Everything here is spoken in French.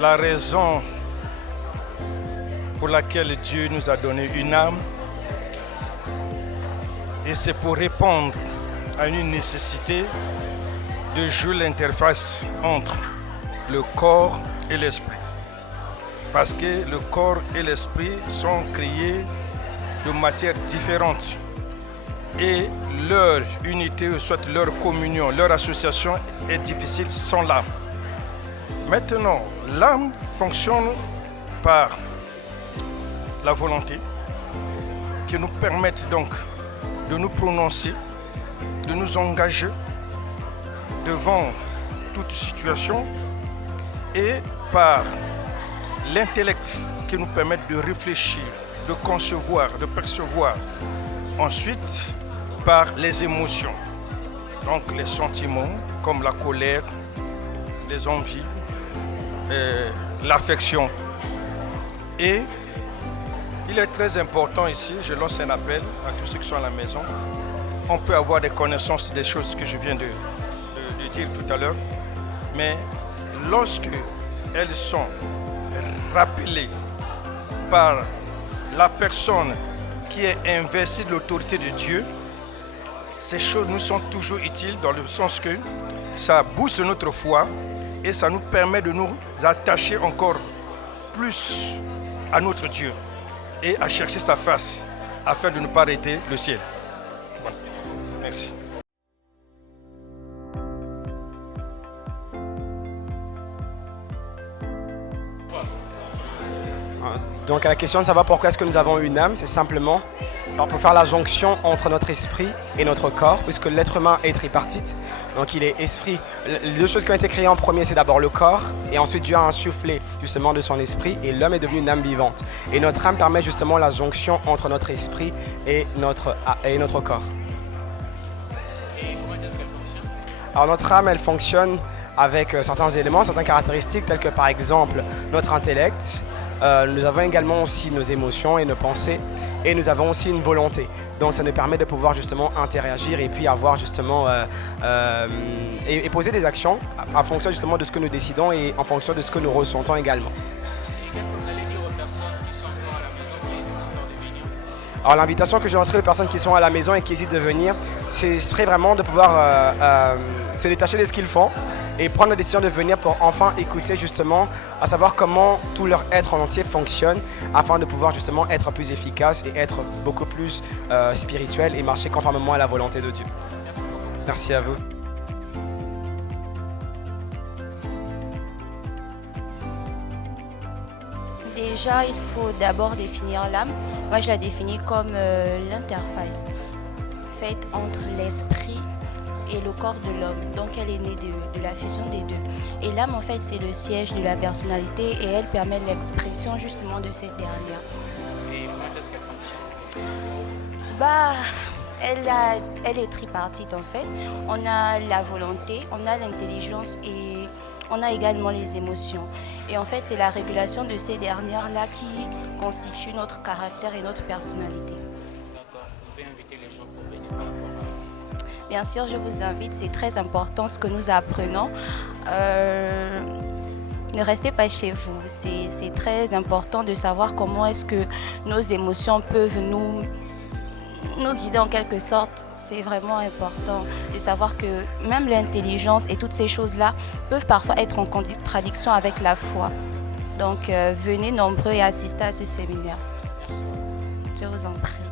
la raison pour laquelle Dieu nous a donné une âme, et c'est pour répondre à une nécessité de jouer l'interface entre le corps et l'esprit. Parce que le corps et l'esprit sont créés de matières différentes et leur unité, soit leur communion, leur association est difficile sans l'âme. Maintenant, l'âme fonctionne par la volonté qui nous permettent donc de nous prononcer, de nous engager devant toute situation, et par l'intellect qui nous permet de réfléchir, de concevoir, de percevoir. Ensuite, par les émotions, donc les sentiments comme la colère, les envies, l'affection. Et il est très important ici, je lance un appel à tous ceux qui sont à la maison. On peut avoir des connaissances des choses que je viens de dire tout à l'heure, mais lorsque elles sont rappelées par la personne qui est investie de l'autorité de Dieu, ces choses nous sont toujours utiles dans le sens que ça booste notre foi et ça nous permet de nous attacher encore plus à notre Dieu et à chercher sa face afin de ne pas arrêter le ciel. Voilà. Merci. Donc à la question de savoir pourquoi est-ce que nous avons une âme, c'est simplement pour faire la jonction entre notre esprit et notre corps, puisque l'être humain est tripartite. Donc il est esprit. Les deux choses qui ont été créées en premier, c'est d'abord le corps, et ensuite Dieu a insufflé justement de son esprit, et l'homme est devenu une âme vivante. Et notre âme permet justement la jonction entre notre esprit et notre corps. Et comment est-ce qu'elle fonctionne? Alors notre âme, elle fonctionne avec certains éléments, certaines caractéristiques, telles que par exemple notre intellect. Nous avons également aussi nos émotions et nos pensées, et nous avons aussi une volonté. Donc ça nous permet de pouvoir justement interagir et puis avoir justement et poser des actions en fonction justement de ce que nous décidons et en fonction de ce que nous ressentons également. Et qu'est-ce que vous allez dire aux personnes qui sont encore à la maison qui hésitent encore de venir? Alors l'invitation que je lancerai aux personnes qui sont à la maison et qui hésitent de venir, ce serait vraiment de pouvoir se détacher de ce qu'ils font et prendre la décision de venir pour enfin écouter justement, à savoir comment tout leur être en entier fonctionne afin de pouvoir justement être plus efficace et être beaucoup plus spirituel et marcher conformément à la volonté de Dieu. Merci beaucoup. Merci à vous. Déjà, il faut d'abord définir l'âme. Moi, je la définis comme l'interface faite entre l'esprit et le corps de l'homme. Donc, elle est née de la fusion des deux. Et l'âme, en fait, c'est le siège de la personnalité et elle permet l'expression justement de cette dernière. Et comment est-ce qu'elle fonctionne? Elle est tripartite, en fait. On a la volonté, on a l'intelligence et on a également les émotions. Et en fait, c'est la régulation de ces dernières-là qui constitue notre caractère et notre personnalité. D'accord. Vous pouvez inviter les gens pour venir par rapport à... Bien sûr, je vous invite, c'est très important ce que nous apprenons. Ne restez pas chez vous. C'est très important de savoir comment est-ce que nos émotions peuvent nous guider en quelque sorte. C'est vraiment important de savoir que même l'intelligence et toutes ces choses-là peuvent parfois être en contradiction avec la foi. Donc venez nombreux et assistez à ce séminaire. Merci. Je vous en prie.